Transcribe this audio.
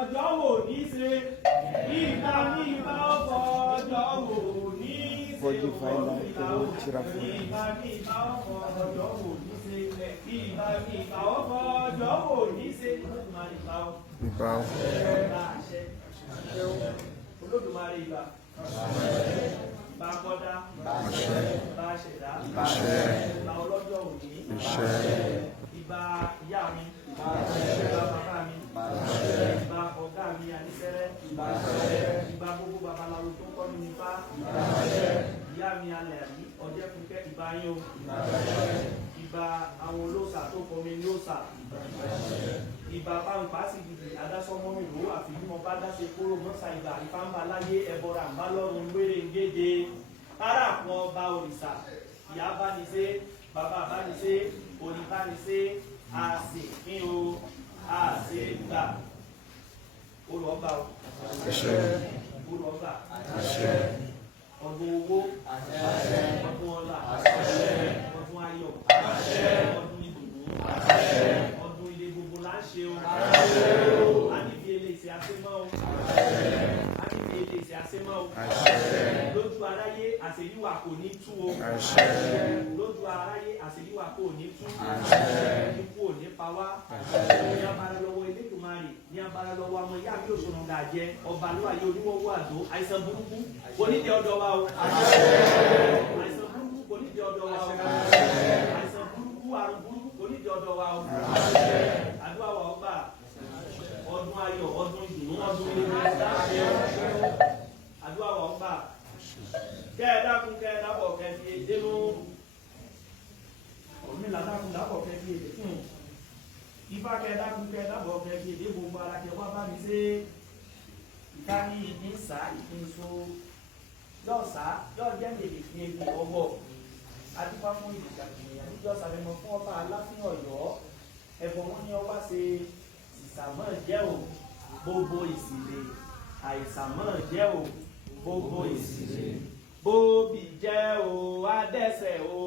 ọjọ́ wò ní ṣe. Ìgbà ní ìgbà ọkọ̀ ọjọ́ wò ní ṣe. Pode vai lá que eu vou tirar foto. Ìgbà ní ìgbà ọkọ̀ ọjọ́ wò ní ṣe. Ìgbà ní ìgbà ọkọ̀ ọjọ́ wò ní ṣe. Igual. Olódùmarè ìgbà. Bá kọ́dá. Bá ṣẹ̀dá. Bá ọlọ́jọ́ òní. Ìbà ìyá mi. Ìbà bàbá mi. Ìbà ọ̀gá mi àníṣẹ́rẹ́. Ìbà gbogbo babaláwo tó kọ́ mi nípa. Ìyá mi alẹ̀ àbí ọjẹ́ fúnkẹ́ ìbà yín o. Ìbà àwọn olóòṣà tó kọ́ mi ní òòṣà. Ìbà pàǹpá sì gidi adásọ́mọ́ mi lò àfi bí mo bá dáṣe kóró mọ́sà ìbà ìfáǹbà láyé ẹbọra àmbá lọ́run wéré ngéde ara àpọ̀ ọba òrìṣà ìyá bá ní ṣe bàbá bá ní ṣe òní bá ní ṣe àṣì kí o àṣì gbà olùọgbà olùọgbà ọdún owó ọdún ọlá ọdún ayọ̀ ọdún ìdùnnú ọdún ilé gbogbo là ń ṣe o a níbi eléyìí àṣemọ́ o a níbi eléyìí àṣemọ́ o lójú aráyé àṣeyíwà kò ní tú o lójú aráyé àṣeyíwà kò ní tú ikú ò ní pa wá ní abara lọ́wọ́ Elédùmarè ní abara lọ́wọ́ ọmọ ìyá mi òṣùnà gàjẹ ọba lóàyè oníwọ̀wọ́ àdó àìsàn burúkú onídìí ọ̀dọ̀ wa o àìsàn burúkú onídìí ọ̀dọ̀ wa o àìsàn burúkú àrùn burúkú onídìí ọ̀dọ̀ wa o àdúrà wa ọgbà ọdún ayọ̀ ọdún ìdùnnú ọdún ilé àdúrà wa ọgbà kẹ́ẹ̀dákun kẹ́ẹ̀dábọ̀ kẹ́ẹ̀fì èdènú òmìnira dákun dábọ̀ kẹ́ẹ̀fì èdè fún ifá kẹ́ẹ̀dákun kẹ́ẹ̀dábọ̀ kẹ́ẹ̀fì èdè gbogbo ara kẹwàá bá mi ṣe ìka ní ìdí sá ìpínso yọ̀ọ̀sá yọ̀ọ̀jẹ́ mèlè fi ebi ọwọ́ adúpá fún ìdìjà kìnìyàn níjọ́ sàrẹ́mọ fún ọba aláfin Ọ̀yọ́ ẹ̀bùn wọn ni ọba ṣe ìsàmọ́ jẹ́ o gbogbo ìsìlẹ̀ àìsàmọ́ jẹ́ o gbogbo ìsìlẹ̀ bóbì jẹ́ o adẹ́sẹ̀ o.